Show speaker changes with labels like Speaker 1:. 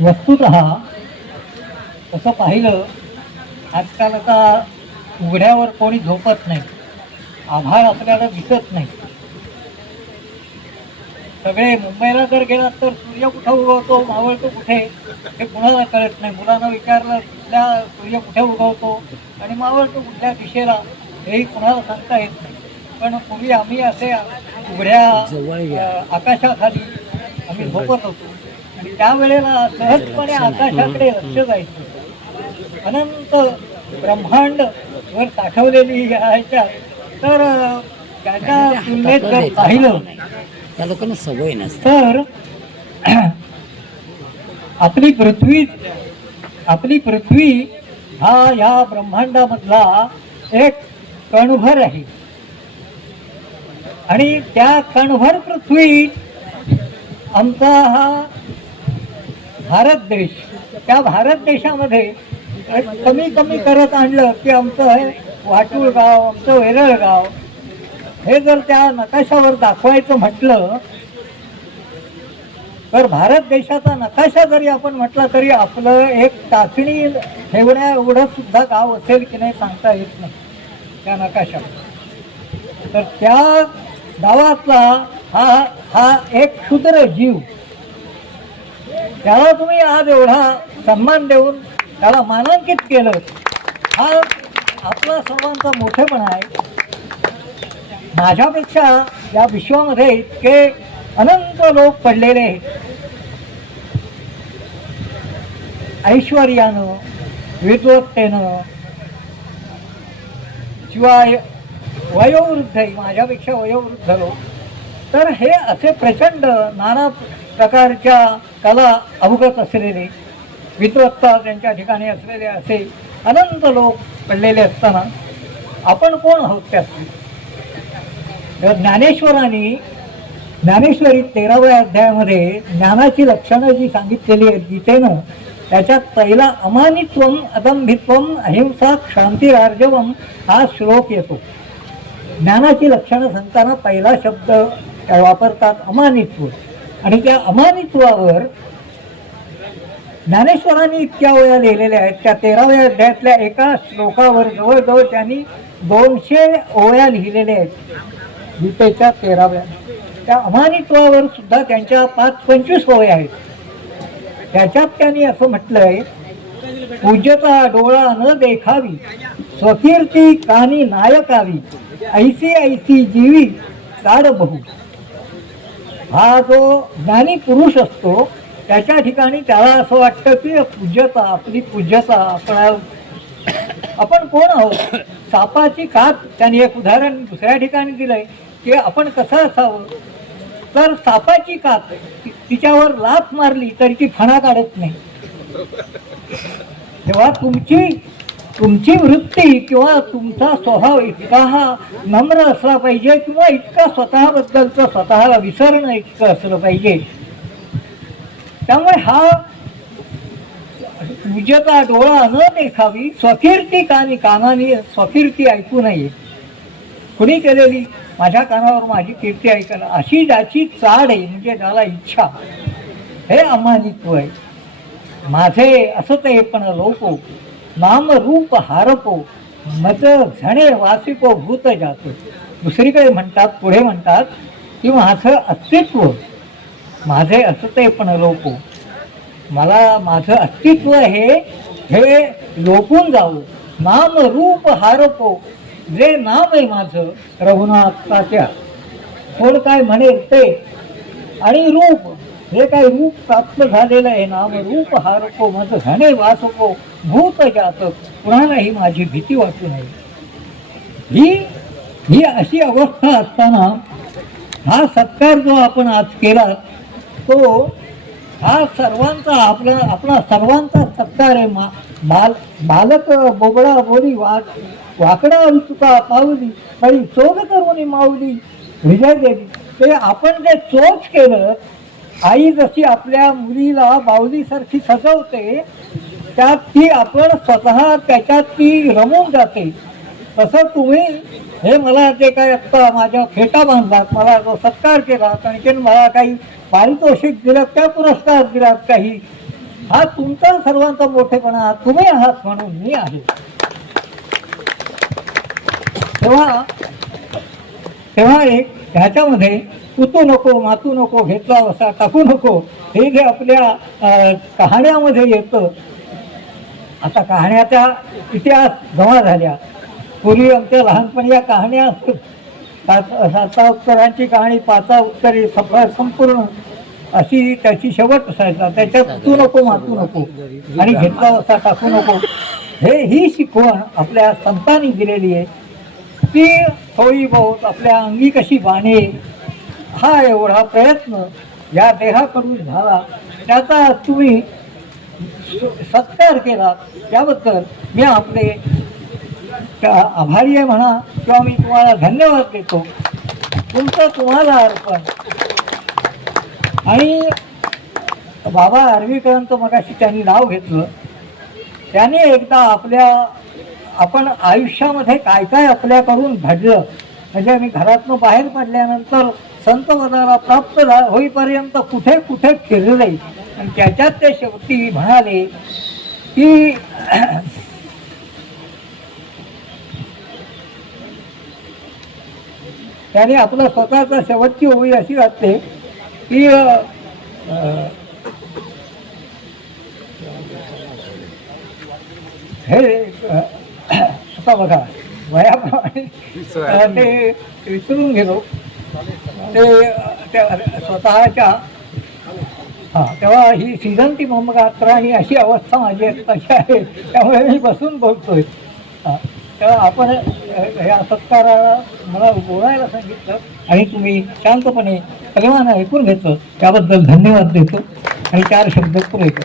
Speaker 1: वस्तुत तसं पाहिलं आजकाल आता उघड्यावर कोणी झोपत नाही. आभाळ आपल्याला दिसत नाही. सगळे मुंबईला जर गेलात तर सूर्य कुठं उगवतो मावळतो कुठे? हे कुणाला कळत नाही. मुलांना विचारलं कुठल्या सूर्य कुठे उगवतो आणि मावळतो कुठल्या दिशेला? हेही कुणाला सांगता येत नाही. पण पूर्वी आम्ही असे उघड्या आकाशाखाली आम्ही झोपत होतो. त्यावेळेला सहजपणे आकाशाकडे लक्ष जायचं. अनंत ब्रह्मांड वर साठवलेली ह्याच्या तर त्याच्या तुलनेत जर पाहिलं
Speaker 2: त्या लोकांना सवय नसते.
Speaker 1: तर आपली पृथ्वी आपली पृथ्वी हा ह्या ब्रह्मांडामधला एक कणभर आहे. आणि त्या कणभर पृथ्वी आमचा हा भारत देश त्या भारत देशामध्ये कमी कमी करत आणलं की आमचं हे वाटूळ गाव आमचं वेरळ गाव हे जर त्या नकाशावर दाखवायचं म्हटलं तर भारत देशाचा नकाशा जरी आपण म्हटला तरी आपलं एक चाचणी ठेवण्या एवढं सुद्धा गाव असेल की नाही सांगता येत नाही त्या नकाशावर. तर त्या गावातला हा हा एक क्षुद्र जीव त्याला तुम्ही आज एवढा सन्मान देऊन त्याला मानांकित केलं. हा आपला सर्वांचा मोठेपणा आहे. माझ्यापेक्षा या विश्वामध्ये इतके अनंत लोक पडलेले आहेत. ऐश्वर्यानं विद्वत्तेनं शिवाय वयोवृद्ध माझ्यापेक्षा वयोवृद्ध लोक. तर हे असे प्रचंड नाना प्रकारच्या कला अवगत असलेले विद्वत्ता त्यांच्या ठिकाणी असलेले असे अनंत लोक पडलेले असताना आपण कोण आहोत त्यात? तर ज्ञानेश्वरांनी ज्ञानेश्वरी तेराव्या अध्यायामध्ये ज्ञानाची लक्षणं जी सांगितलेली आहेत गीतेनं त्याच्यात पहिला अमानित्वम अदंभित्वम अहिंसा क्षांतिरार्जवम हा श्लोक येतो. ज्ञानाची लक्षणं सांगताना पहिला शब्द त्या वापरतात अमानित्व. आणि त्या अमानित्वावर ज्ञानेश्वरांनी इतक्या ओळ्या लिहिलेल्या आहेत त्या तेराव्या अध्यायातल्या एका श्लोकावर जवळजवळ त्यांनी दोनशे ओळ्या लिहिलेल्या आहेत. गीतेच्या तेराव्या त्या अमानित्वावर सुद्धा त्यांच्या पाच पंचवीस ओळ्या आहेत. त्याच्यात त्यांनी असं म्हटलंय पूज्यता डोळा न देखावी स्वकीर्ती कानी नायकावी ऐसी ऐसी जीवी चाड बहु हा जो ज्ञानी पुरुष असतो त्याच्या ठिकाणी त्याला असं वाटतं की पूज्यता आपली पूज्यता आपण आपण कोण आहोत? सापाची कात त्यांनी एक उदाहरण दुसऱ्या ठिकाणी दिलंय की आपण कसं असावं? तर सापाची कात तिच्यावर लाथ मारली तरी ती फणा काढत नाही. तेव्हा तुमची तुमची वृत्ती किंवा तुमचा स्वभाव इतका हा नम्र असला पाहिजे किंवा इतका स्वतःबद्दलचं स्वतःला विसरणं इतकं असलं पाहिजे. त्यामुळे हा विजेता डोळा न देखावी स्वकीर्ती कानी कानाने स्वकीर्ती ऐकू नये. कुणी केलेली माझ्या कानावर माझी कीर्ती ऐकायला अशी ज्याची चाड आहे म्हणजे त्याला इच्छा हे अमानित्व आहे. माझे असं ते पण लोक नाम रूप हारपो मत झणे वासिको भूत जातो. दुसरीकडे म्हणतात पुढे म्हणतात की माझं अस्तित्व. माझे असते पण लोको मला माझं अस्तित्व हे हे लोपून जावं. नाम रूप हारपो. जे नाम आहे माझं रघुनाथाच्या. कोण काय म्हणेल ते. आणि रूप हे काय रूप प्राप्त झालेलं आहे? नाम रूप हारको माझं घने वासको भूत जात कुणालाही माझी भीती वाटू नये. ही ही अशी अवस्था असताना हा सत्कार जो आपण आज केला तो हा सर्वांचा आपला आपला सर्वांचा सत्कार आहे. मा बाल बालक बोबडा बोरी वा वाकडा चुका पावली आणि चोग करून माऊली विजय देवी ते आपण जे चोच केलं आई जशी आपल्या मुलीला बावलीसारखी सजवते त्यात ती आपण स्वतः त्याच्यात ती रमून जाते. तसं तुम्ही हे मला जे काय आत्ता माझ्या फेटा बांधलात मला जो सत्कार केला आणखीन मला काही पारितोषिक दिलं त्या पुरस्कार दिलात काही हा तुमचा सर्वांचा मोठेपणा तुम्ही आहात म्हणून मी आहे. तेव्हा तेव्हा एक ह्याच्यामध्ये उतू नको मातू नको घेतला असा टाकू नको. हे जे आपल्या कहाण्यामध्ये येतं. आता कहाण्याचा इतिहास जमा झाल्या. पूर्वी आमच्या लहानपणी या कहाण्या साता उत्तरांची कहाणी पाचा उत्तरे सफळ संपूर्ण. अशी त्याची शेवट असायचा. त्याच्यात तू नको मातू नको. आणि घेतला असा टाकू नको. हे ही शिकवण आपल्या संतांनी दिलेली आहे. ती थोडी बहुत आपल्या अंगी कशी बाणे हा एवढा प्रयत्न या देहाकडून झाला. त्याचा तुम्ही सत्कार केला. त्याबद्दल मी आपले त्या- आभारी आहे म्हणा किंवा मी तुम्हाला धन्यवाद देतो. तुमचं तुम्हाला अर्पण. आणि बाबा आर्वीकरांचं मगाशी त्यांनी नाव घेतलं. त्याने एकदा आपल्या आपण आयुष्यामध्ये काय काय आपल्याकडून घडलं. म्हणजे मी घरातनं बाहेर पडल्यानंतर संत पदाला प्राप्त होईपर्यंत कुठे कुठे फिरले. आणि त्याच्यात ते शेवटी म्हणाले की त्याने आपलं स्वतःचा शेवटची ओळी अशी वाटते की हे आता बघा वयाप्रमाणे ते विसरून गेलो. ते त्या स्वतःच्या हां तेव्हा ही सीझन ती ब्रह्मगात्रा आणि अशी अवस्था माझी अशी तशी आहे त्यामुळे मी बसून बोलतोय. हां तेव्हा आपण या सत्काराला मला बोलायला सांगितलं आणि तुम्ही शांतपणे प्रेमानं ऐकून घेतलं. त्याबद्दल धन्यवाद देतो आणि चार शब्द पुरेतो